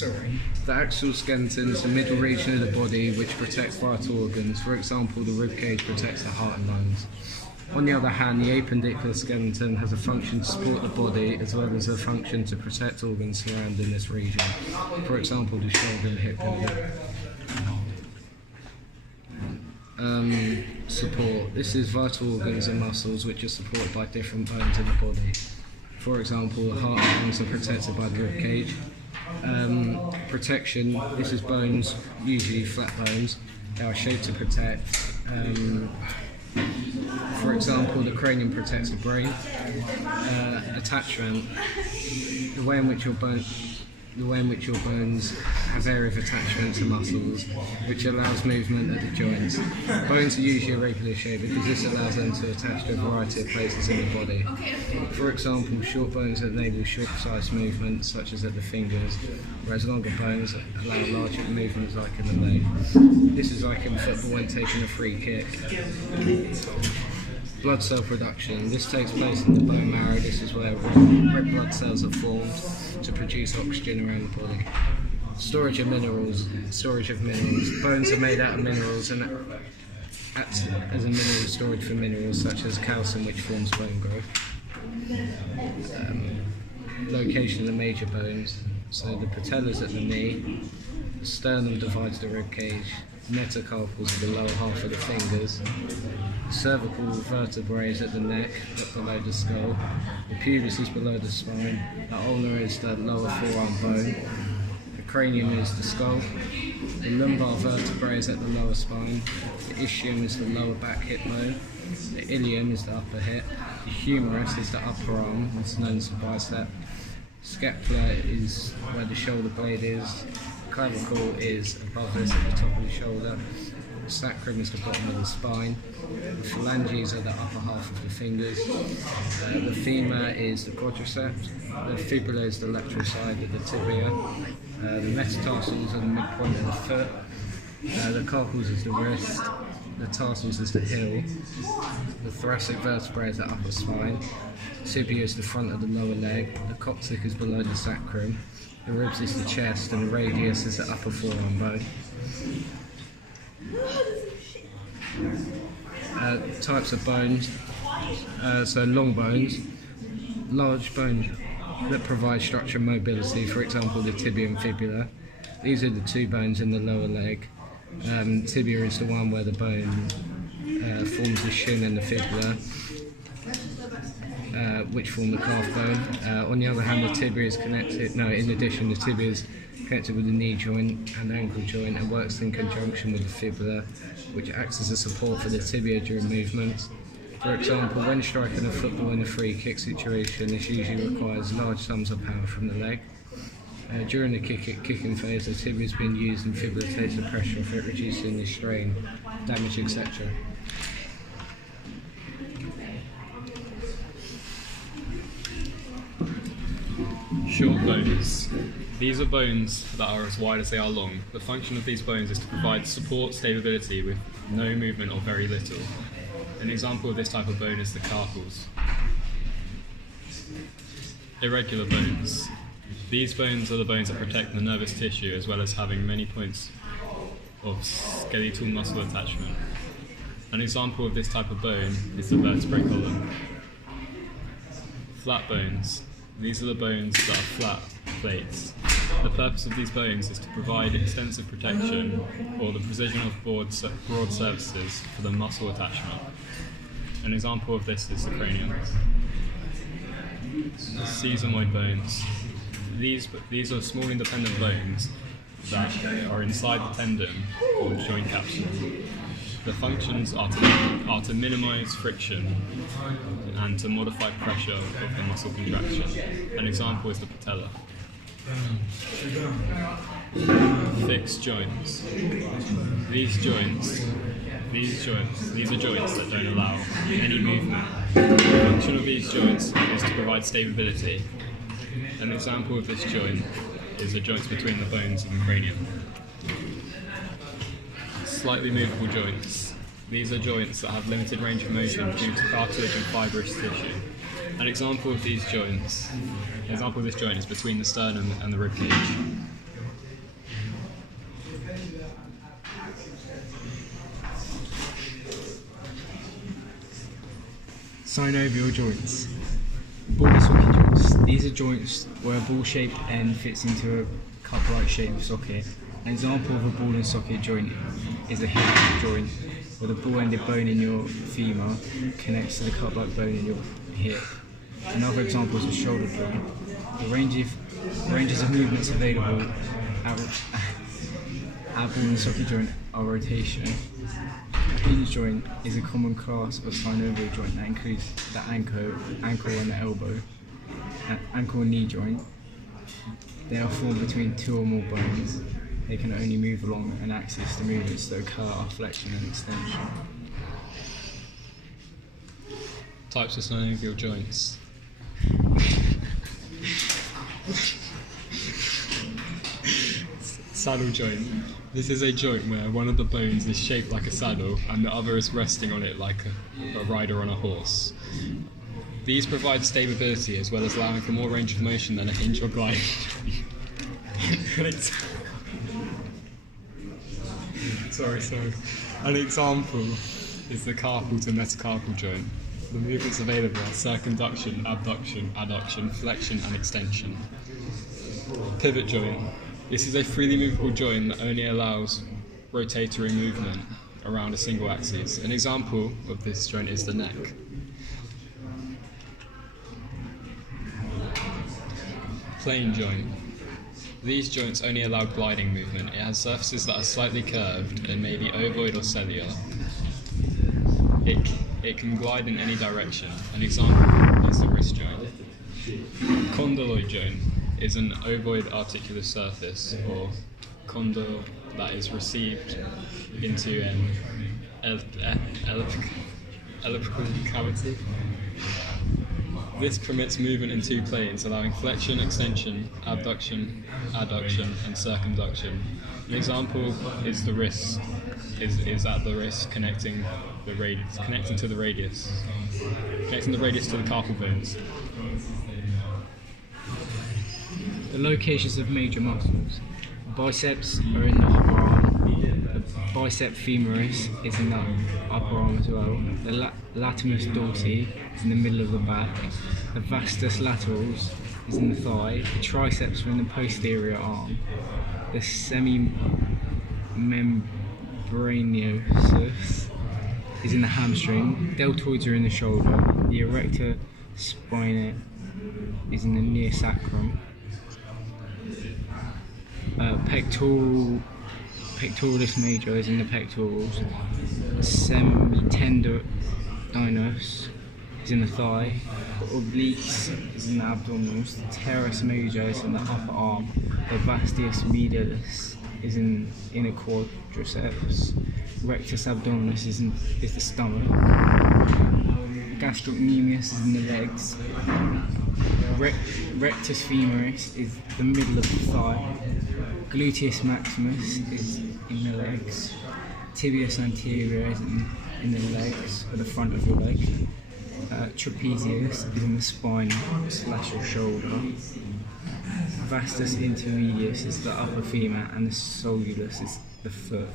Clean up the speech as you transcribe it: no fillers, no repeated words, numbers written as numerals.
The axial skeleton is the middle region of the body which protects vital organs. For example, the rib cage protects the heart and lungs. On the other hand, the appendicular skeleton has a function to support the body as well as a function to protect organs surrounding this region. For example, the shoulder and hip area. Support. This is vital organs and muscles which are supported by different bones in the body. For example, the heart and lungs are protected by the rib cage. Protection. This is bones, usually flat bones. They are shaped to protect. For example, the cranium protects the brain. Attachment. The way in which your bones have area of attachment to muscles, which allows movement at the joints. Bones are usually irregular shaped because this allows them to attach to a variety of places in the body. For example, short bones enable short, precise movements, such as at the fingers, whereas longer bones allow larger movements, like in the leg. This is like in football when taking a free kick. Blood cell production. This takes place in the bone marrow. This is where red blood cells are formed to produce oxygen around the body. Storage of minerals. Bones are made out of minerals and act as a mineral storage for minerals such as calcium, which forms bone growth. Location of the major bones. So the patella is at the knee. The sternum divides the rib cage. Metacarpals are the lower half of the fingers. The cervical vertebrae is at the neck, but below the skull. The pubis is below the spine. The ulna is the lower forearm bone. The cranium is the skull. The lumbar vertebrae is at the lower spine. The ischium is the lower back hip bone. The ilium is the upper hip. The humerus is the upper arm, it's known as the bicep. Scapula is where the shoulder blade is. Clavicle is above this at the top of the shoulder. The sacrum is the bottom of the spine. The phalanges are the upper half of the fingers. The femur is the quadriceps. The fibula is the lateral side of the tibia. The metatarsals are the midpoint of the foot. The carpals is the wrist. The tarsals is the heel. The thoracic vertebrae is the upper spine. The tibia is the front of the lower leg. The coccyx is below the sacrum. The ribs is the chest, and the radius is the upper forearm bone. Types of bones. So long bones, large bones that provide structure and mobility, for example the tibia and fibula. These are the two bones in the lower leg. Tibia is the one where the bone forms the shin, and the fibula, which form the calf bone. On the other hand, the tibia is connected, in addition, the tibia is connected with the knee joint and ankle joint and works in conjunction with the fibula, which acts as a support for the tibia during movements. For example, when striking a football in a free kick situation, this usually requires large sums of power from the leg. During the kicking phase, the tibia is being used and fibula takes the pressure off it, reducing the strain, damage, etc. Short bones. These are bones that are as wide as they are long. The function of these bones is to provide support stability with no movement or very little. An example of this type of bone is the carpals. Irregular bones. These bones are the bones that protect the nervous tissue, as well as having many points of skeletal muscle attachment. An example of this type of bone is the vertebrae column. Flat bones. These are the bones that are flat plates. The purpose of these bones is to provide extensive protection or the precision of broad surfaces for the muscle attachment. An example of this is the cranium. The sesamoid bones. These are small independent bones that are inside the tendon or joint capsule. The functions are to minimize friction and to modify pressure of the muscle contraction. An example is the patella. Fixed joints. These are joints that don't allow any movement. The function of these joints is to provide stability. An example of this joint is the joints between the bones and the cranium. Slightly movable joints. These are joints that have limited range of motion due to cartilage and fibrous tissue. An example of this joint is between the sternum and the rib cage. Synovial joints. Ball and socket joints. These are joints where a ball-shaped end fits into a cup-like shaped socket. An example of a ball and socket joint is a hip joint, where the ball-ended bone in your femur connects to the cup-like bone in your hip. Another example is a shoulder joint. The ranges of movements available at ball and socket joint are rotation. A hinge joint is a common class of synovial joint that includes the ankle and the elbow. An ankle and knee joint. They are formed between two or more bones. They can only move along an axis. The movements that occur are flexion and extension. Types of synovial joints. Saddle joint. This is a joint where one of the bones is shaped like a saddle and the other is resting on it like a rider on a horse. These provide stability as well as allowing for more range of motion than a hinge or glide. An example is the carpal to metacarpal joint. The movements available are circumduction, abduction, adduction, flexion and extension. Pivot joint. This is a freely movable joint that only allows rotatory movement around a single axis. An example of this joint is the neck. Plane joint. These joints only allow gliding movement. It has surfaces that are slightly curved and may be ovoid or cellular. It can glide in any direction. An example is the wrist joint. Condyloid joint is an ovoid articular surface, or condyle, that is received into an elliptical cavity. This permits movement in two planes, allowing flexion, extension, abduction, adduction, and circumduction. An example is the wrist. Is at the wrist connecting the radius to the carpal bones. The locations of major muscles. Biceps are in the upper arm. The biceps femoris is in the upper arm as well. The latimus dorsi is in the middle of the back. The vastus lateralis is in the thigh. The triceps are in the posterior arm. The semimembranosus is in the hamstring. Deltoids are in the shoulder. The erector spinae is in the near sacrum. Pectoralis major is in the pectorals. Semitendinous is in the thigh. Obliques is in the abdominals. The teres major is in the upper arm. The vastus medialis is in inner quadriceps. Rectus abdominis is the stomach. Gastrocnemius is in the legs. Rectus femoris is the middle of the thigh. Gluteus maximus is in the legs. Tibius anterior is in the legs, or the front of your leg. Trapezius is in the spine / your shoulder. Vastus intermedius is the upper femur, and the solus is the foot.